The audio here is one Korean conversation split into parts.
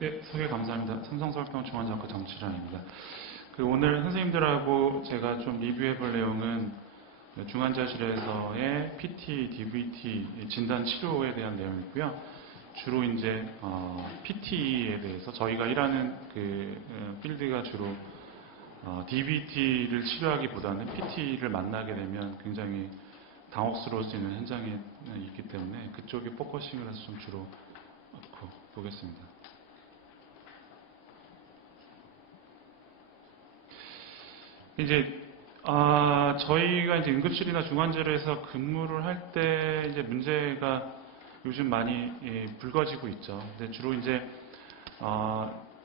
네, 소개 감사합니다. 삼성서울병원 중환자과 정치장입니다. 오늘 선생님들하고 제가 좀 리뷰해 볼 내용은 중환자실에서의 PT, DVT 진단 치료에 대한 내용이고요. 주로 이제 PT에 대해서 저희가 일하는 필드가 주로 DVT를 치료하기보다는 PT를 만나게 되면 굉장히 당혹스러울 수 있는 현장에 있기 때문에 그쪽에 포커싱을 해서 좀 주로 보겠습니다. 이제 저희가 이제 응급실이나 중환자실에서 근무를 할 때 이제 문제가 요즘 많이 불거지고 있죠. 근데 주로 이제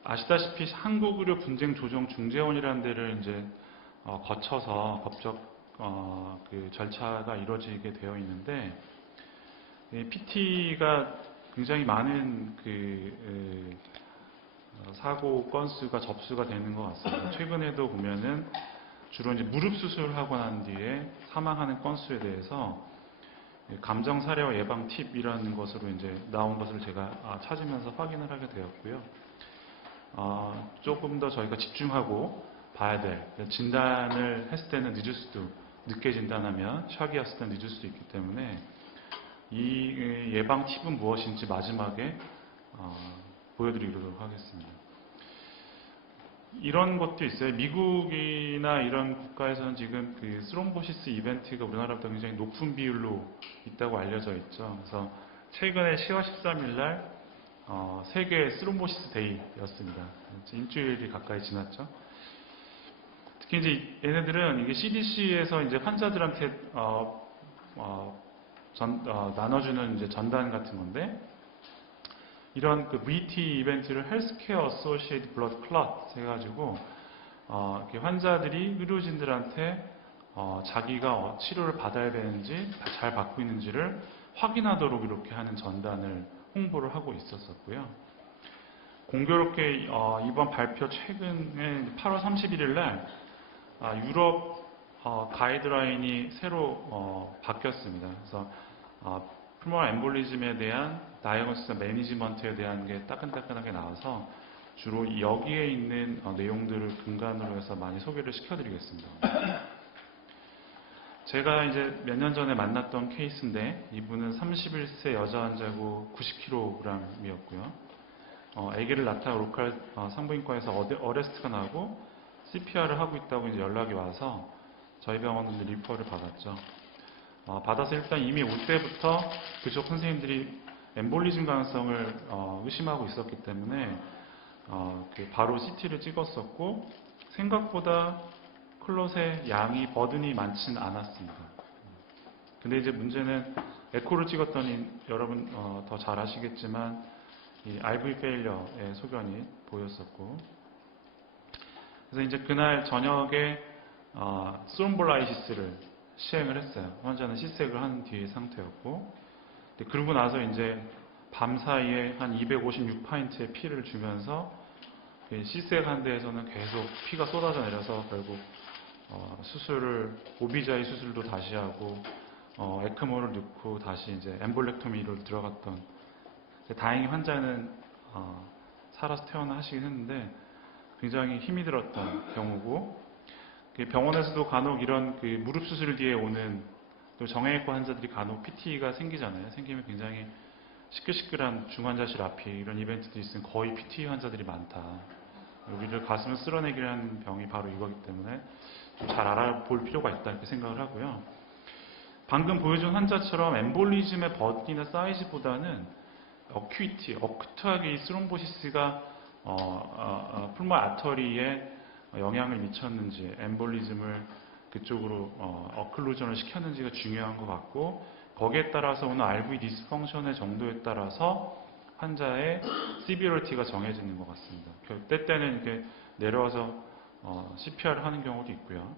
아시다시피 한국의료 분쟁 조정 중재원이라는 데를 이제 거쳐서 법적 절차가 이루어지게 되어 있는데 PT가 굉장히 많은 사고 건수가 접수가 되는 것 같습니다. 최근에도 보면은 주로 이제 무릎 수술을 하고 난 뒤에 사망하는 건수에 대해서 감정 사례와 예방 팁이라는 것으로 이제 나온 것을 제가 찾으면서 확인을 하게 되었고요. 조금 더 저희가 집중하고 봐야 될 진단을 했을 때는 늦을 수도 늦게 진단하면 샥이었을 때는 늦을 수도 있기 때문에 이 예방 팁은 무엇인지 마지막에 보여드리도록 하겠습니다. 이런 것도 있어요. 미국이나 이런 국가에서는 지금 스롬보시스 이벤트가 우리나라보다 굉장히 높은 비율로 있다고 알려져 있죠. 그래서 최근에 10월 13일 날 세계 스롬보시스 데이였습니다. 일주일이 가까이 지났죠. 특히 이제 얘네들은 이게 CDC에서 이제 환자들한테 나눠주는 이제 전단 같은 건데 이런 VT 이벤트를 헬스케어 어소시에이트 블러드 클럿 해가지고 환자들이 의료진들한테 자기가 치료를 받아야 되는지 잘 받고 있는지를 확인하도록 이렇게 하는 전단을 홍보를 하고 있었었고요. 공교롭게 이번 발표 최근에 8월 31일 날 유럽 가이드라인이 새로 바뀌었습니다. 그래서 풀모널 엠볼리즘에 대한 다이어그노시스 매니지먼트에 대한 게 따끈따끈하게 나와서 주로 여기에 있는 내용들을 근간으로 해서 많이 소개를 시켜드리겠습니다. 제가 이제 몇 년 전에 만났던 케이스인데 이분은 31세 여자 환자고 90kg이었고요. 아기를 낳다가 로컬 산부인과에서 어레스트가 나고 CPR을 하고 있다고 이제 연락이 와서 저희 병원은 리퍼를 받았죠. 받아서 일단 이미 올 때부터 그쪽 선생님들이 엠볼리즘 가능성을 의심하고 있었기 때문에 바로 CT를 찍었었고 생각보다 클롯의 양이 버든이 많지는 않았습니다. 근데 이제 문제는 에코를 찍었더니 여러분 더 잘 아시겠지만 이 RV 페일러의 소견이 보였었고 그래서 이제 그날 저녁에 스롬볼라이시스를 시행을 했어요. 환자는 시색을 한 뒤의 상태였고 그러고 나서 이제 밤 사이에 한 256파인트의 피를 주면서 시색한 데에서는 계속 피가 쏟아져 내려서 결국 오비자이 수술도 다시 하고 에크모를 넣고 다시 이제 엠볼렉토미로 들어갔던 다행히 환자는 살아서 태어나시긴 했는데 굉장히 힘이 들었던 경우고 병원에서도 간혹 이런 무릎 수술 뒤에 오는 또 정형외과 환자들이 간혹 PT가 생기잖아요. 생기면 굉장히 시끌시끌한 중환자실 앞이 이런 이벤트들이 있으면 거의 PT 환자들이 많다. 여기를 가슴을 쓸어내기를 하는 병이 바로 이거기 때문에 좀 잘 알아볼 필요가 있다 이렇게 생각을 하고요. 방금 보여준 환자처럼 엠볼리즘의 버든이나 사이즈보다는 어큐트하게 이 스롬보시스가 풀모 아터리에 영향을 미쳤는지 엠볼리즘을 그쪽으로 어클루전을 시켰는지가 중요한 것 같고 거기에 따라서 오는 RV 디스펑션의 정도에 따라서 환자의 시비어리티가 정해지는 것 같습니다. 때때는 이렇게 내려와서 CPR을 하는 경우도 있고요.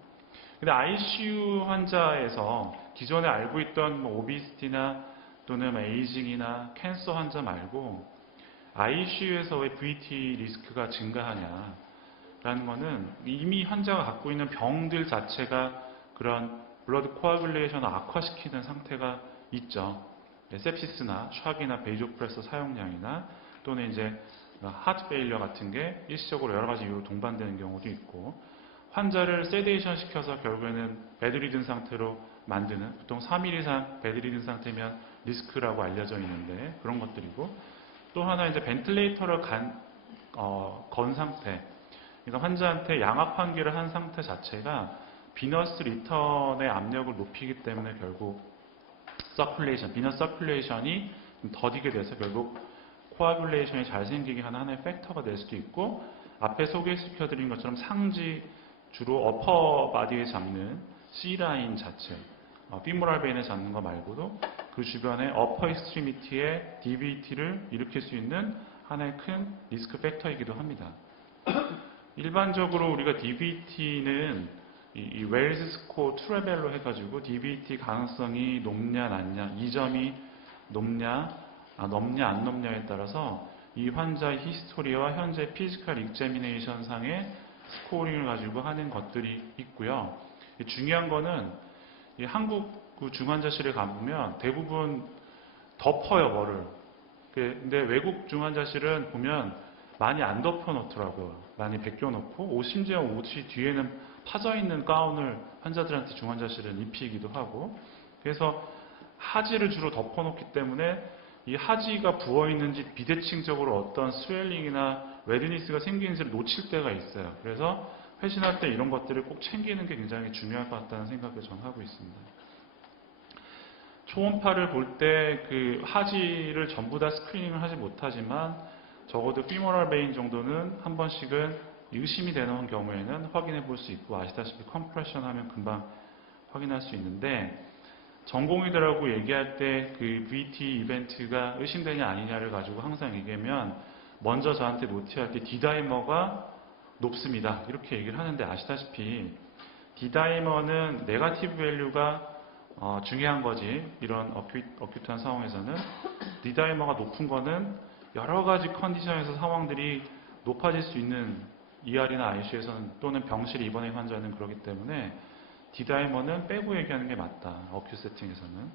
근데 ICU 환자에서 기존에 알고 있던 오비시티나 또는 에이징이나 캔서 환자 말고 ICU에서 왜 VT 리스크가 증가하냐 라는 거는 이미 환자가 갖고 있는 병들 자체가 그런 블러드 코아굴레이션을 악화시키는 상태가 있죠. sepsis나 샥이나 베이조프레서 사용량이나 또는 이제 하트 페일리어 같은 게 일시적으로 여러 가지 이유로 동반되는 경우도 있고, 환자를 세데이션 시켜서 결국에는 베드리든 상태로 만드는, 보통 3일 이상 베드리든 상태면 리스크라고 알려져 있는데 그런 것들이고, 또 하나 이제 벤틀레이터를 건 상태, 그러니까 환자한테 양압 환기를 한 상태 자체가 비너스 리턴의 압력을 높이기 때문에 결국 비너스 서큘레이션이 더디게 돼서 결국 코아뷸레이션이 잘 생기게 하는 하나의 팩터가 될 수도 있고, 앞에 소개시켜드린 것처럼 상지, 주로 어퍼 바디에 잡는 C라인 자체, 피모랄 베인에 잡는 거 말고도 그 주변에 어퍼 익스트리미티의 DVT를 일으킬 수 있는 하나의 큰 리스크 팩터이기도 합니다. 일반적으로 우리가 DVT는 이 웰스 스코어 트레벨로 해가지고 DVT 가능성이 높냐 낮냐, 이 점이 높냐 안 높냐에 따라서 이 환자의 히스토리와 현재 피지컬 익제미네이션 상의 스코어링을 가지고 하는 것들이 있고요. 중요한 거는 이 한국 그 중환자실에 가보면 대부분 덮어요, 뭐를. 근데 외국 중환자실은 보면 많이 안 덮어놓더라고요. 많이 벗겨놓고, 심지어 옷이 뒤에는 파져있는 가운을 환자들한테 중환자실은 입히기도 하고, 그래서 하지를 주로 덮어놓기 때문에 이 하지가 부어있는지 비대칭적으로 어떤 스웰링이나 레드니스가 생기는지를 놓칠 때가 있어요. 그래서 회신할 때 이런 것들을 꼭 챙기는 게 굉장히 중요할 것 같다는 생각을 저는 하고 있습니다. 초음파를 볼 때 그 하지를 전부 다 스크리닝을 하지 못하지만 적어도 피모랄 베인 정도는 한 번씩은 의심이 되는 경우에는 확인해 볼 수 있고, 아시다시피 컴프레션 하면 금방 확인할 수 있는데, 전공의들하고 얘기할 때 그 VT 이벤트가 의심되냐 아니냐를 가지고 항상 얘기하면 먼저 저한테 노티할 때 D다이머가 높습니다 이렇게 얘기를 하는데, 아시다시피 D다이머는 네거티브 밸류가 중요한 거지. 이런 어큐트한 상황에서는 D다이머가 높은 거는 여러 가지 컨디션에서 상황들이 높아질 수 있는 ER이나 ICU에서는, 또는 병실 입원의 환자는 그렇기 때문에 D다이머는 빼고 얘기하는 게 맞다. 어큐 세팅에서는.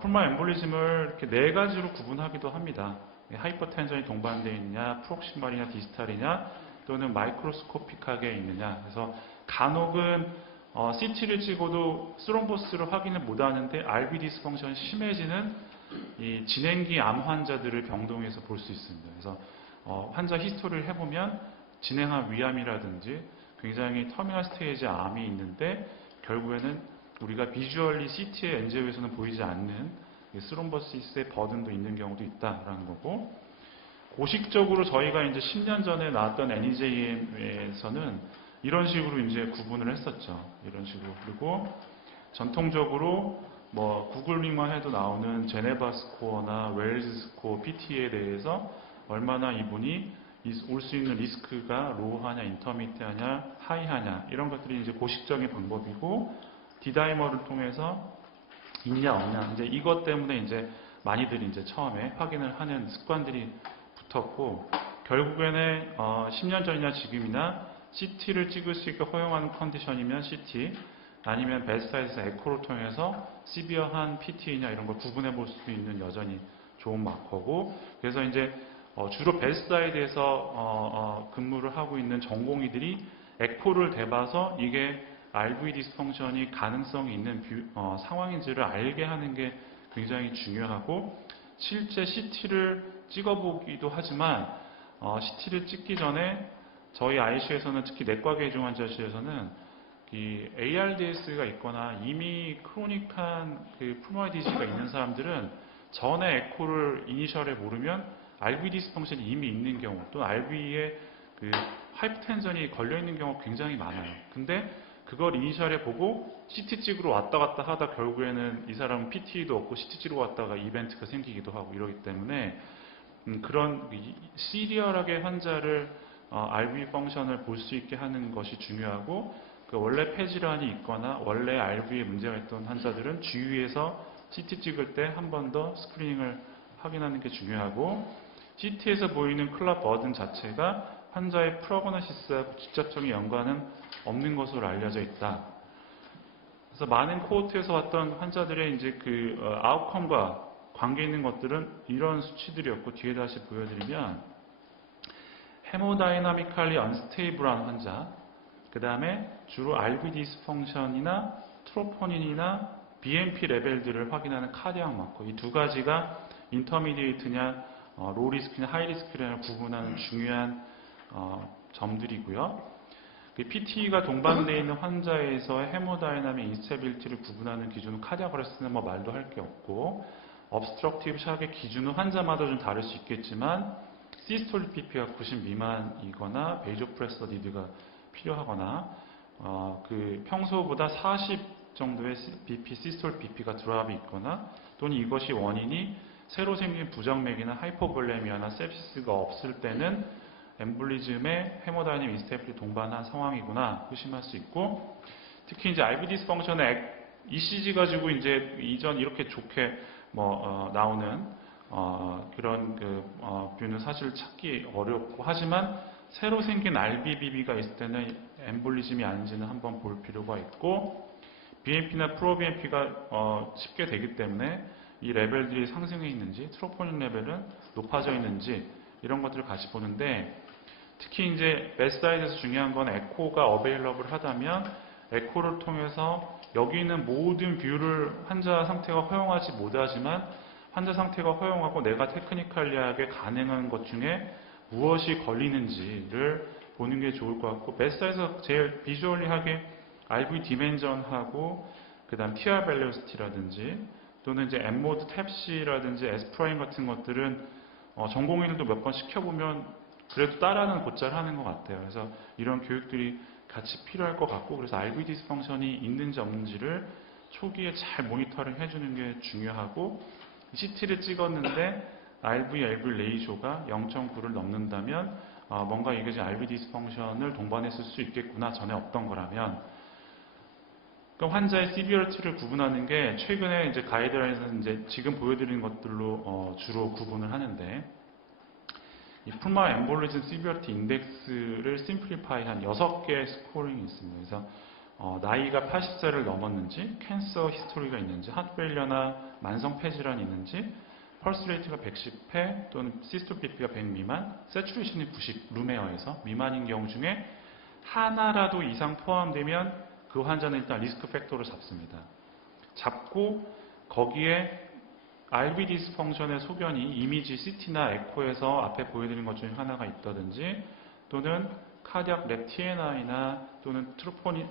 풀마 엠볼리즘을 이렇게 네 가지로 구분하기도 합니다. 하이퍼텐션이 동반되어 있느냐, 프록시말이냐, 디스탈이냐, 또는 마이크로스코픽하게 있느냐. 그래서 간혹은 CT를 찍어도 스롬보스를 확인을 못하는데 RV 디스펑션이 심해지는 이 진행기 암 환자들을 병동에서 볼 수 있습니다. 그래서 환자 히스토리를 해보면 진행한 위암이라든지 굉장히 터미널 스테이지 암이 있는데 결국에는 우리가 비주얼리 CT의 엔지오에서는 보이지 않는 스롬보시스의 버든도 있는 경우도 있다라는 거고, 고식적으로 저희가 이제 10년 전에 나왔던 NEJM에서는 이런 식으로 이제 구분을 했었죠. 이런 식으로. 그리고 전통적으로 뭐 구글링만 해도 나오는 제네바 스코어나 웰즈 스코어, PT에 대해서 얼마나 이분이 올 수 있는 리스크가 로우하냐, 인터미디하냐, 하이하냐, 이런 것들이 이제 고식적인 방법이고, D다이머를 통해서 있냐 없냐, 이제 이것 때문에 이제 많이들 이제 처음에 확인을 하는 습관들이 붙었고, 결국에는 10년 전이나 지금이나 CT를 찍을 수 있게 허용하는 컨디션이면 CT, 아니면 베드사이드에서 에코를 통해서 시비어한 PT냐 이런 걸 구분해 볼 수 있는 여전히 좋은 마커고, 그래서 이제 주로 베드사이드에서 근무를 하고 있는 전공의들이 에코를 대봐서 이게 RV 디스펑션이 가능성이 있는 상황인지를 알게 하는 게 굉장히 중요하고, 실제 CT를 찍어보기도 하지만 CT를 찍기 전에 저희 ICU에서는, 특히 내과계 중환자실에서는 이 ARDS가 있거나 이미 크로닉한 그 풀모널 디지가 있는 사람들은 전에 에코를 이니셜에 모르면 RV 디스펑션이 이미 있는 경우, 또 RV에 그 하이퍼텐션이 걸려있는 경우가 굉장히 많아요. 근데 그걸 이니셜에 보고 CT 찍으러 왔다 갔다 하다 결국에는 이 사람은 PT도 없고 CT 찍으러 왔다가 이벤트가 생기기도 하고 이러기 때문에 그런 시리얼하게 환자를 RV 펑션을 볼 수 있게 하는 것이 중요하고, 그 원래 폐질환이 있거나 원래 RV에 문제가 있던 환자들은 주위에서 CT 찍을 때 한 번 더 스크리닝을 확인하는 게 중요하고, CT에서 보이는 클럽 버든 자체가 환자의 프로그노시스하고 직접적인 연관은 없는 것으로 알려져 있다. 그래서 많은 코호트에서 왔던 환자들의 이제 그 아웃컴과 관계 있는 것들은 이런 수치들이었고, 뒤에 다시 보여드리면 헤모다이나미칼리 언스테이블한 환자, 그 다음에 주로 RV 디스펑션이나 트로포닌이나 BMP 레벨들을 확인하는 카디악 마커, 이 두 가지가 인터미디에이트냐 로우 리스크냐 하이 리스크냐를 구분하는 중요한 점들이고요. PT가 동반되어 있는 환자에서의 헤모다이나믹 인스테빌리티를 구분하는 기준은 카디악 어레스트는 뭐 말도 할 게 없고, obstructive shock의 기준은 환자마다 좀 다를 수 있겠지만 시스톨릭 BP가 90 미만이거나 베이조프레서 니드가 필요하거나 그 평소보다 40 정도의 BP, 시스톨 BP가 드랍이 있거나, 또는 이것이 원인이 새로 생긴 부정맥이나 하이포볼레미아나 sepsis가 없을 때는 엠볼리즘의 헤모다이내믹 인스테빌리티 동반한 상황이구나 의심할 수 있고, 특히 이제 RV 디스펑션의 ECG 가지고 이제 이전 이렇게 좋게 나오는 그런 뷰는 사실 찾기 어렵고, 하지만 새로 생긴 RBBB가 있을 때는 엠볼리즘이 아닌지는 한번 볼 필요가 있고, BMP나 프로BMP가 쉽게 되기 때문에 이 레벨들이 상승해 있는지, 트로포닌 레벨은 높아져 있는지, 이런 것들을 같이 보는데, 특히 이제 베드사이드에서 중요한 건 에코가 어베일러블 하다면 에코를 통해서 여기 있는 모든 뷰를 환자 상태가 허용하지 못하지만 환자 상태가 허용하고 내가 테크니컬리하게 가능한 것 중에 무엇이 걸리는지를 보는 게 좋을 것 같고, 베드사이드에서 제일 비주얼리하게 RV 디멘전하고 그 다음 TR 벨로시티라든지 또는 이제 M모드 탭시라든지 S프라임 같은 것들은 전공의들도 몇 번 시켜보면 그래도 따라하는 곧잘 하는 것 같아요. 그래서 이런 교육들이 같이 필요할 것 같고, 그래서 RV 디스펑션이 있는지 없는지를 초기에 잘 모니터링 해주는 게 중요하고, CT를 찍었는데 RV, LV 레이쇼가 0.9를 넘는다면 뭔가 이게 지금 RV 디스펑션을 동반했을 수 있겠구나, 전에 없던 거라면. 그러니까 환자의 시비어리티를 구분하는 게 최근에 이제 가이드라인에서는 이제 지금 보여드리는 것들로 주로 구분을 하는데, 이 풀마 엠볼리즘 시비어리티 인덱스를 심플리파이한 6개의 스코링이 있습니다. 그래서 나이가 80세를 넘었는지, 캔서 히스토리가 있는지, 하트페일러나 만성 폐질환이 있는지, 펄스 레이트가 110회 또는 시스톨 BP가 100 미만, 세츄레이션이 90 루메어에서 미만인 경우 중에 하나라도 이상 포함되면 그 환자는 일단 리스크 팩터로 잡습니다. 잡고 거기에 RV 디스펑션의 소견이 이미지 CT나 에코에서 앞에 보여드린 것 중에 하나가 있다든지, 또는 카디악 랩 TNI나 또는 트로포닌,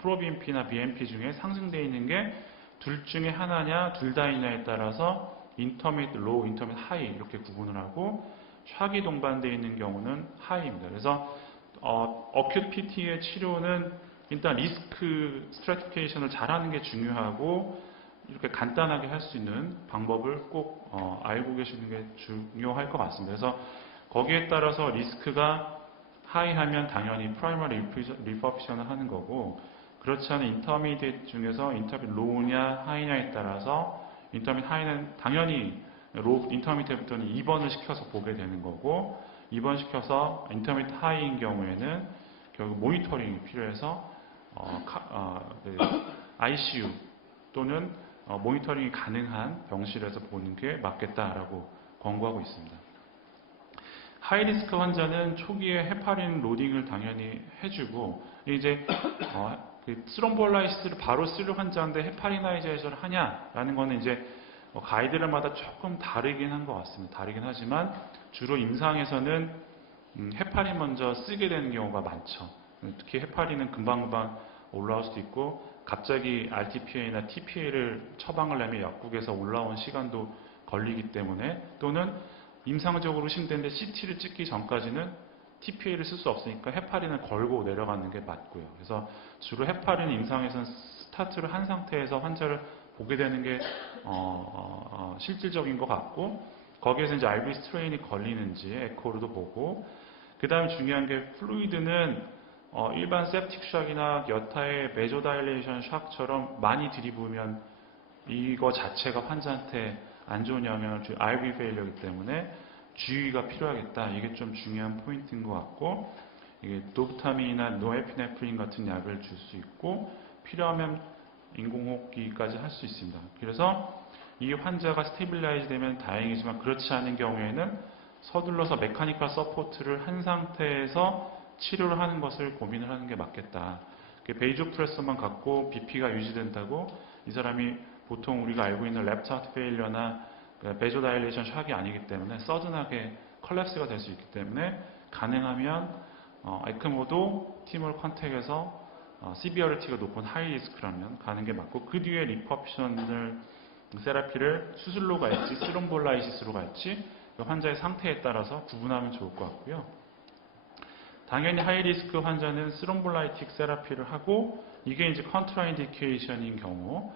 프로BMP나 BMP 중에 상승되어 있는 게 둘 중에 하나냐 둘 다 있냐에 따라서 인터미디트 로우, 인터미디트 하이 이렇게 구분을 하고, 샥이 동반되어 있는 경우는 하이입니다. 그래서 어큐트 PT의 치료는 일단 리스크 스트래티피케이션을 잘하는 게 중요하고, 이렇게 간단하게 할 수 있는 방법을 꼭 알고 계시는 게 중요할 것 같습니다. 그래서 거기에 따라서 리스크가 하이하면 당연히 프라이머리 리퍼피션을 하는 거고, 그렇지 않은 인터미디에이트 중에서 인터미디에이트 로우냐 하이냐에 따라서 인터미디에이트 하이는 당연히 로우 인터미디에이트부터는 2번을 시켜서 보게 되는 거고, 2번 시켜서 인터미디에이트 하이인 경우에는 결국 모니터링이 필요해서 ICU 또는 모니터링이 가능한 병실에서 보는 게 맞겠다라고 권고하고 있습니다. 하이리스크 환자는 초기에 헤파린 로딩을 당연히 해주고, 이제 스롬볼라이시스를 바로 쓸 환자인데 헤파리나이제이션을 하냐라는 거는 이제 가이드라인마다 조금 다르긴 한 것 같습니다. 다르긴 하지만 주로 임상에서는 헤파린 먼저 쓰게 되는 경우가 많죠. 특히 헤파린은 금방금방 올라올 수도 있고, 갑자기 RTPA나 TPA를 처방을 내면 약국에서 올라온 시간도 걸리기 때문에, 또는 임상적으로 의심되는데 CT를 찍기 전까지는 TPA를 쓸 수 없으니까 헤파린을 걸고 내려가는 게 맞고요. 그래서 주로 헤파린 임상에서는 스타트를 한 상태에서 환자를 보게 되는 게 실질적인 것 같고, 거기에서 이제 RV 스트레인이 걸리는지 에코로도 보고, 그 다음에 중요한 게 플루이드는 일반 septic 샥이나 여타의 메조다일레이션 샥처럼 많이 들이부으면 이거 자체가 환자한테 안 좋은 영향을 줄 RV 페일러이기 때문에 주의가 필요하겠다. 이게 좀 중요한 포인트인 것 같고, 이게 도부타민이나 노에피네프린 같은 약을 줄 수 있고, 필요하면 인공호흡기까지 할 수 있습니다. 그래서 이 환자가 스테빌라이즈 되면 다행이지만, 그렇지 않은 경우에는 서둘러서 메카니컬 서포트를 한 상태에서 치료를 하는 것을 고민을 하는 게 맞겠다. 베이조 프레서만 갖고 BP가 유지된다고 이 사람이 보통 우리가 알고 있는 랩트 하트 페일러나 베조 다일레이션 샥이 아니기 때문에 서든하게 컬랩스가 될 수 있기 때문에 가능하면 에크모도 티몰 컨택에서 시비어리티가 높은 하이 리스크라면 가는 게 맞고, 그 뒤에 리퍼피션을 세라피를 수술로 갈지 스롬볼라이시스로 갈지 그 환자의 상태에 따라서 구분하면 좋을 것 같고요. 당연히 하이리스크 환자는 스롬볼라이틱 세라피를 하고, 이게 이제 컨트라인디케이션인 경우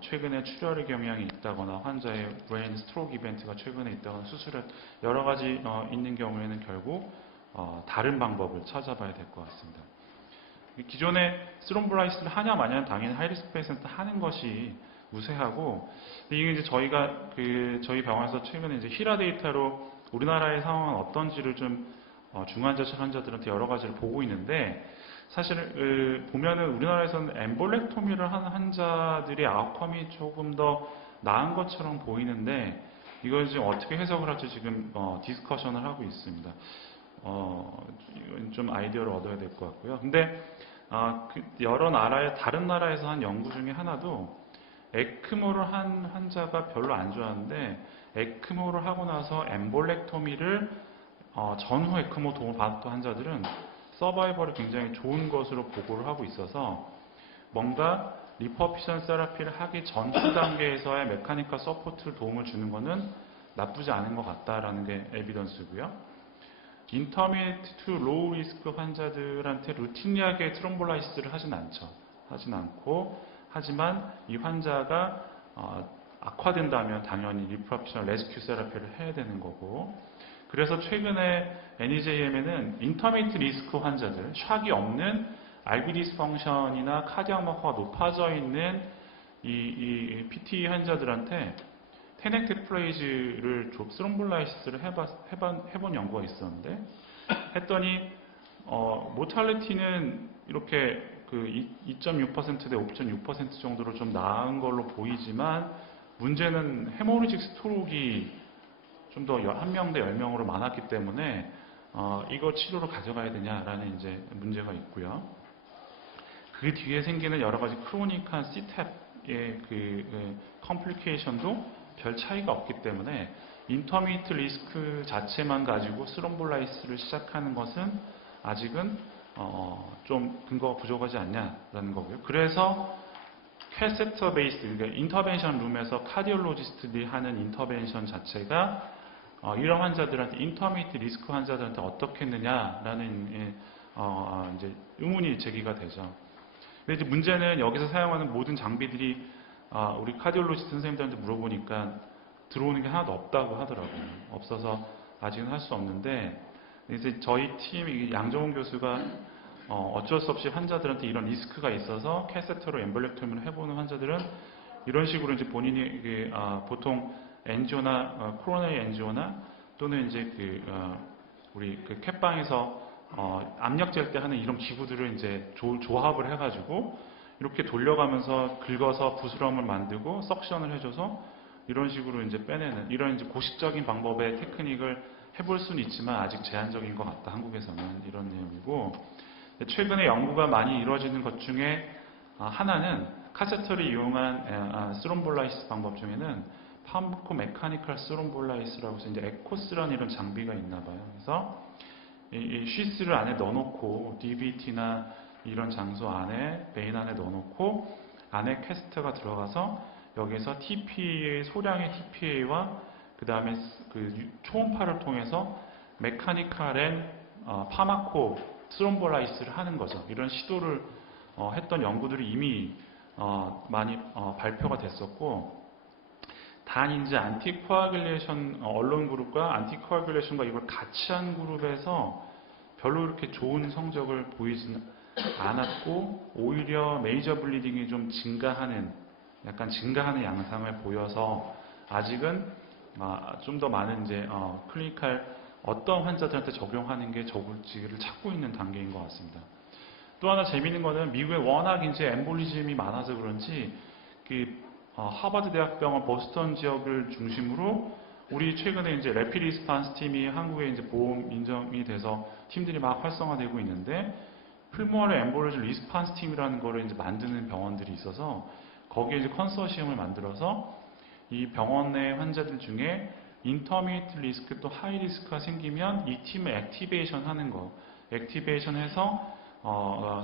최근에 출혈의 경향이 있다거나 환자의 브레인 스트로크 이벤트가 최근에 있다거나 수술에 여러 가지 있는 경우에는 결국 다른 방법을 찾아봐야 될 것 같습니다. 기존에 스롬볼라이시스를 하냐 마냐는 당연히 하이리스크 페이션트 하는 것이 우세하고, 이게 이제 저희가 저희 병원에서 최근에 이제 히라 데이터로 우리나라의 상황은 어떤지를 좀 중환자실 환자들한테 여러 가지를 보고 있는데, 사실 보면은 우리나라에서는 엠볼렉토미를 하는 환자들의 아웃컴이 조금 더 나은 것처럼 보이는데, 이걸 지금 어떻게 해석을 할지 지금 디스커션을 하고 있습니다. 좀 아이디어를 얻어야 될 것 같고요. 근데 여러 나라의 다른 나라에서 한 연구 중에 하나도 에크모를 한 환자가 별로 안 좋았는데, 에크모를 하고 나서 엠볼렉토미를 전후 에크모 도움을 받았던 환자들은 서바이벌이 굉장히 좋은 것으로 보고를 하고 있어서, 뭔가 리퍼피션 세라피를 하기 전후 단계에서의 메카니컬 서포트 도움을 주는 것은 나쁘지 않은 것 같다라는 게 에비던스고요. 인터미디에이트 투 로우 리스크 환자들한테 루틴리하게 트롬볼라이시스를 하진 않고, 하지만 이 환자가 악화된다면 당연히 리퍼피션 레스큐 세라피를 해야 되는 거고, 그래서 최근에 NEJM에는 인터미디에이트 리스크 환자들, 샥이 없는 RV 디스펑션이나 카디악 마커가 높아져 있는 이 PT 환자들한테 테넥테플레이즈를 스롬볼라이시스를 해본 연구가 있었는데, 했더니 모탈리티는 이렇게 2.6% 대 5.6% 정도로 좀 나은 걸로 보이지만, 문제는 헤모리직 스트로크가 좀 더 한 명 대 10명으로 많았기 때문에 이거 치료로 가져가야 되냐라는 이제 문제가 있고요. 그 뒤에 생기는 여러 가지 크로닉한 C탭의 컴플리케이션도 별 차이가 없기 때문에 인터미디에이트 리스크 자체만 가지고 스롬볼라이시스를 시작하는 것은 아직은 좀 근거가 부족하지 않냐라는 거고요. 그래서 캐세터 베이스드, 그러니까 인터벤션 룸에서 카디올로지스트들이 하는 인터벤션 자체가 이런 환자들한테, 인터미디에이트 리스크 환자들한테 어떻게 했느냐라는 이제 의문이 제기가 되죠. 근데 이제 문제는 여기서 사용하는 모든 장비들이 우리 카디올로지스트 선생님들한테 물어보니까 들어오는 게 하나도 없다고 하더라고요. 없어서 아직은 할 수 없는데, 이제 저희 팀 양정훈 교수가 어쩔 수 없이 환자들한테 이런 리스크가 있어서 캐세터로 엠볼렉토미를 해보는 환자들은 이런 식으로 이제 본인이 보통 엔지오나 코로나리 엔지오나 또는 이제 우리 캣방에서 압력 잴 때 하는 이런 기구들을 이제 조합을 해가지고 이렇게 돌려가면서 긁어서 부스럼을 만들고 석션을 해줘서 이런 식으로 이제 빼내는, 이런 이제 고식적인 방법의 테크닉을 해볼 수는 있지만 아직 제한적인 것 같다, 한국에서는. 이런 내용이고, 최근에 연구가 많이 이루어지는 것 중에 하나는 카세터를 이용한 스롬볼라이시스 방법 중에는 파르코 메카니컬 스롬볼라이시스라고 해서 이제 에코스라는 이런 장비가 있나 봐요. 그래서 이 쉬스를 안에 넣어놓고 DVT나 이런 장소 안에 베인 안에 넣어놓고 안에 캐스터가 들어가서 여기서 TPA, 소량의 TPA와 그 다음에 초음파를 통해서 메카니컬 파마코 스롬볼라이시스를 하는 거죠. 이런 시도를 했던 연구들이 이미 많이 발표가 됐었고, 단 이제 안티코아귤레이션 언론 그룹과 안티코아귤레이션과 이걸 같이 한 그룹에서 별로 이렇게 좋은 성적을 보이지는 않았고, 오히려 메이저 블리딩이 좀 약간 증가하는 양상을 보여서 아직은 좀 더 많은 이제 클리니컬 어떤 환자들한테 적용하는 게 좋을지를 찾고 있는 단계인 것 같습니다. 또 하나 재미있는 거는 미국에 워낙 이제 엠볼리즘이 많아서 그런지 하버드 대학병원 보스턴 지역을 중심으로 우리 최근에 이제 레피드 리스판스 팀이 한국에 이제 보험 인정이 돼서 팀들이 막 활성화되고 있는데 풀모널 엠볼리즘 리스판스 팀이라는 거를 이제 만드는 병원들이 있어서 거기에 이제 컨소시엄을 만들어서 이 병원 내 환자들 중에 인터미디트 리스크 또 하이 리스크가 생기면 이 팀을 액티베이션 하는 거, 액티베이션 해서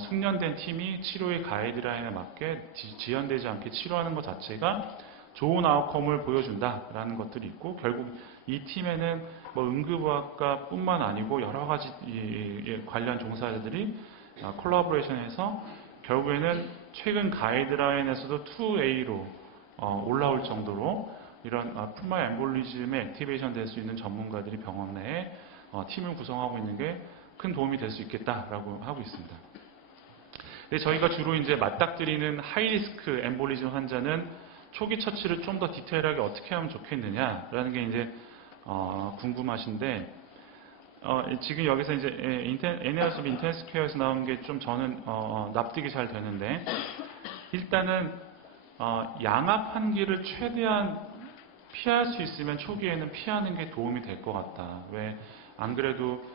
숙련된 팀이 치료의 가이드라인에 맞게 지연되지 않게 치료하는 것 자체가 좋은 아웃컴을 보여준다라는 것들이 있고, 결국 이 팀에는 뭐 응급의학과 뿐만 아니고 여러 가지 관련 종사자들이 콜라보레이션해서 결국에는 최근 가이드라인에서도 2A로 올라올 정도로 이런 풀모널 엠볼리즘에 액티베이션 될 수 있는 전문가들이 병원 내에 팀을 구성하고 있는 게 큰 도움이 될 수 있겠다라고 하고 있습니다. 근데 저희가 주로 이제 맞닥뜨리는 하이리스크 엠볼리즘 환자는 초기 처치를 좀 더 디테일하게 어떻게 하면 좋겠느냐라는 게 이제 궁금하신데, 지금 여기서 이제 NAS of Intensive Care에서 나온 게 좀 저는 납득이 잘 되는데, 일단은 양압 한기를 최대한 피할 수 있으면 초기에는 피하는 게 도움이 될 것 같다. 왜 안 그래도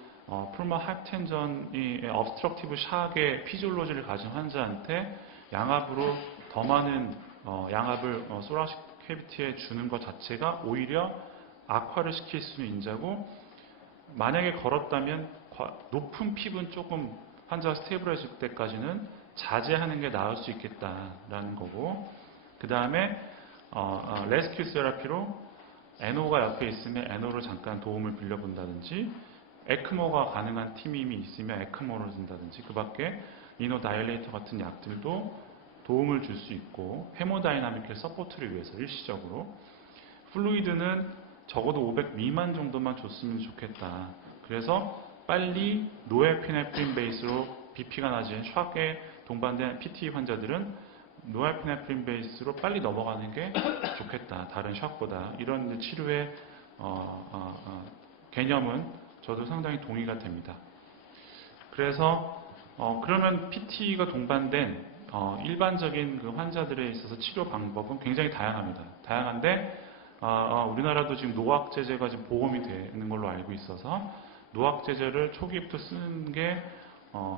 풀모널 하이텐전이 obstructive shock의 피지올로지를 가진 환자한테 양압으로 더 많은 양압을 소라식 캐비티에 주는 것 자체가 오히려 악화를 시킬 수는 있자고, 만약에 걸었다면 높은 핍은 조금 환자가 스테이블해질 때까지는 자제하는 게 나을 수 있겠다라는 거고, 그 다음에 레스큐 세라피로 NO가 옆에 있으면 NO를 잠깐 도움을 빌려본다든지, 에크모가 가능한 팀이 있으면 에크모를 든다든지, 그 밖에 이노 다이레이터 같은 약들도 도움을 줄 수 있고, 헤모다이나믹의 서포트를 위해서 일시적으로 플루이드는 적어도 500 미만 정도만 줬으면 좋겠다. 그래서 빨리 노에피네프린 베이스로 BP가 낮은 샥에 동반된 PT 환자들은 노에피네프린 베이스로 빨리 넘어가는 게 좋겠다. 다른 샥보다. 이런 치료의 개념은 저도 상당히 동의가 됩니다. 그래서 그러면 PT가 동반된 일반적인 그 환자들에 있어서 치료 방법은 굉장히 다양합니다. 다양한데 우리나라도 지금 노악제제가 지금 보험이 되는 걸로 알고 있어서 노악제제를 초기부터 쓰는 게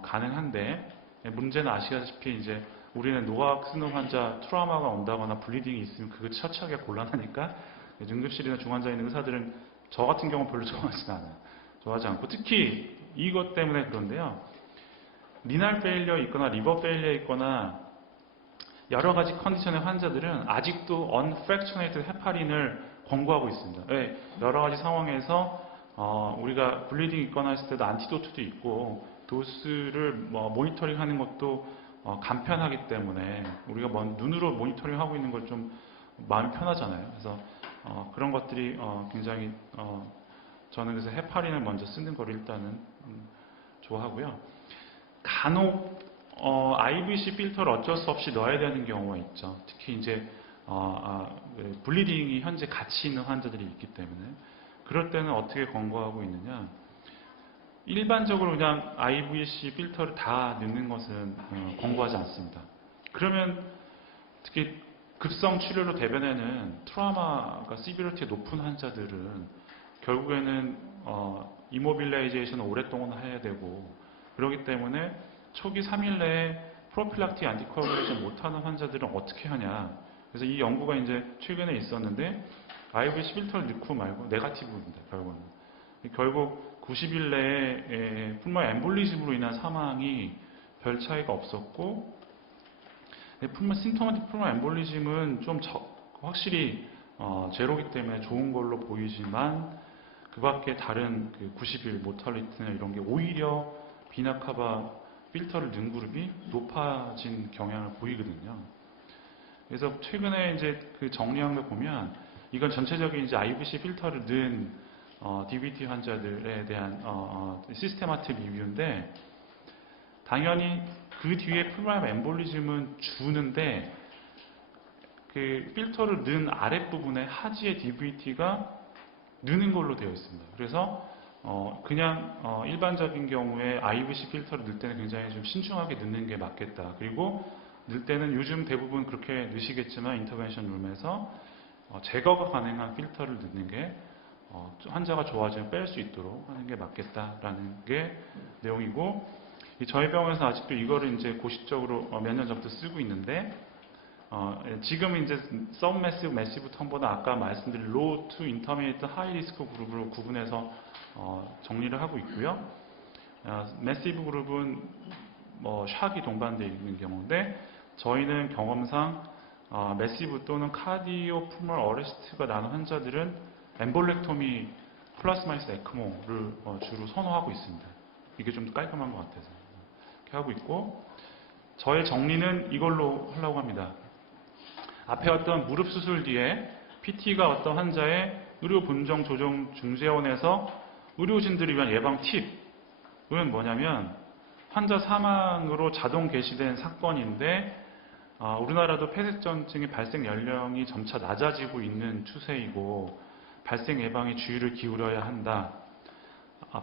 가능한데, 문제는 아시다시피 이제 우리는 노악 쓰는 환자 트라우마가 온다거나 블리딩이 있으면 그거 처치하기가 곤란하니까 응급실이나 중환자에 있는 의사들은 저 같은 경우 별로 좋아하지 않아요. 좋아하지 않고, 특히 이것 때문에 그런데요. 리날 페일리어 있거나 리버 페일리어 있거나 여러 가지 컨디션의 환자들은 아직도 unfractionated 헤파린을 권고하고 있습니다. 네, 여러 가지 상황에서 우리가 블리딩 있거나 했을 때도 안티도트도 있고 도스를 모니터링 하는 것도 간편하기 때문에 우리가 눈으로 모니터링 하고 있는 걸 좀 마음이 편하잖아요. 그래서 그런 것들이 굉장히 저는 그래서 헤파린을 먼저 쓰는 걸 일단은 좋아하고요. 간혹 IVC 필터를 어쩔 수 없이 넣어야 되는 경우가 있죠. 특히 이제 블리딩이 현재 같이 있는 환자들이 있기 때문에, 그럴 때는 어떻게 권고하고 있느냐, 일반적으로 그냥 IVC 필터를 다 넣는 것은 권고하지 않습니다. 그러면 특히 급성 치료로 대변에는 트라우마가 시비리티 높은 환자들은 결국에는 이모빌라이제이션을 오랫동안 해야 되고, 그렇기 때문에 초기 3일 내에 프로필락틱 안티코아굴레이션 못하는 환자들은 어떻게 하냐. 그래서 이 연구가 이제 최근에 있었는데 IVC 필터를 넣고 말고 네거티브입니다. 결국 90일 내에 풀모널 엠볼리즘으로 인한 사망이 별 차이가 없었고, 심토마틱 풀모널 엠볼리즘은 좀 확실히 제로기 때문에 좋은 걸로 보이지만, 그 밖에 다른 90일 모탈리티나 이런 게 오히려 비나카바 필터를 넣은 그룹이 높아진 경향을 보이거든요. 그래서 최근에 이제 그 정리한 걸 보면, 이건 전체적인 이제 IVC 필터를 넣은 DVT 환자들에 대한 시스테마틱 리뷰인데, 당연히 그 뒤에 풀모널 엠볼리즘은 주는데 그 필터를 넣은 아랫부분에 하지의 DVT가 넣는 걸로 되어 있습니다. 그래서 그냥 일반적인 경우에 IVC 필터를 넣을 때는 굉장히 좀 신중하게 넣는 게 맞겠다. 그리고 넣을 때는 요즘 대부분 그렇게 넣으시겠지만 인터벤션 룸에서 제거가 가능한 필터를 넣는 게 환자가 좋아지면 뺄 수 있도록 하는 게 맞겠다라는 게 내용이고, 저희 병원에서 아직도 이거를 이제 고시적으로 몇 년 전부터 쓰고 있는데, 지금 이제 submassive, massive 텀보다 아까 말씀드린 low to intermediate, high risk 그룹으로 구분해서 정리를 하고 있고요. massive 그룹은 샥이 동반되어 있는 경우인데, 저희는 경험상 massive 또는 cardiopulmonary arrest가 나는 환자들은 엠볼렉토미 플러스 마이너스 에크모를 주로 선호하고 있습니다. 이게 좀 깔끔한 것 같아서 이렇게 하고 있고, 저의 정리는 이걸로 하려고 합니다. 앞에 어떤 무릎 수술 뒤에 PT가 어떤 환자의 의료 본정 조정 중재원에서 의료진들을 위한 예방 팁은 뭐냐면, 환자 사망으로 자동 게시된 사건인데 우리나라도 폐색전증의 발생 연령이 점차 낮아지고 있는 추세이고 발생 예방에 주의를 기울여야 한다.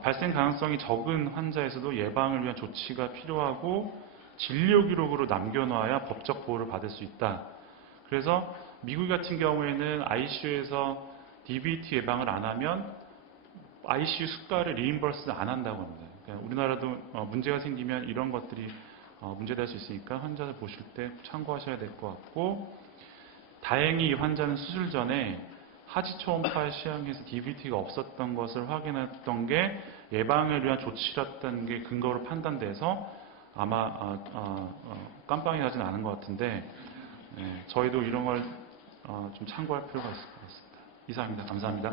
발생 가능성이 적은 환자에서도 예방을 위한 조치가 필요하고 진료 기록으로 남겨놔야 법적 보호를 받을 수 있다. 그래서 미국 같은 경우에는 ICU에서 DVT 예방을 안 하면 ICU 수가를 리임버스 안 한다고 합니다. 그러니까 우리나라도 문제가 생기면 이런 것들이 문제될 수 있으니까 환자를 보실 때 참고하셔야 될 것 같고, 다행히 이 환자는 수술 전에 하지 초음파 시향에서 DVT가 없었던 것을 확인했던 게 예방을 위한 조치였다는 게 근거로 판단돼서 아마 깜빵이 나진 않은 것 같은데, 저희도 이런 걸 좀 참고할 필요가 있을 것 같습니다. 이상입니다. 감사합니다.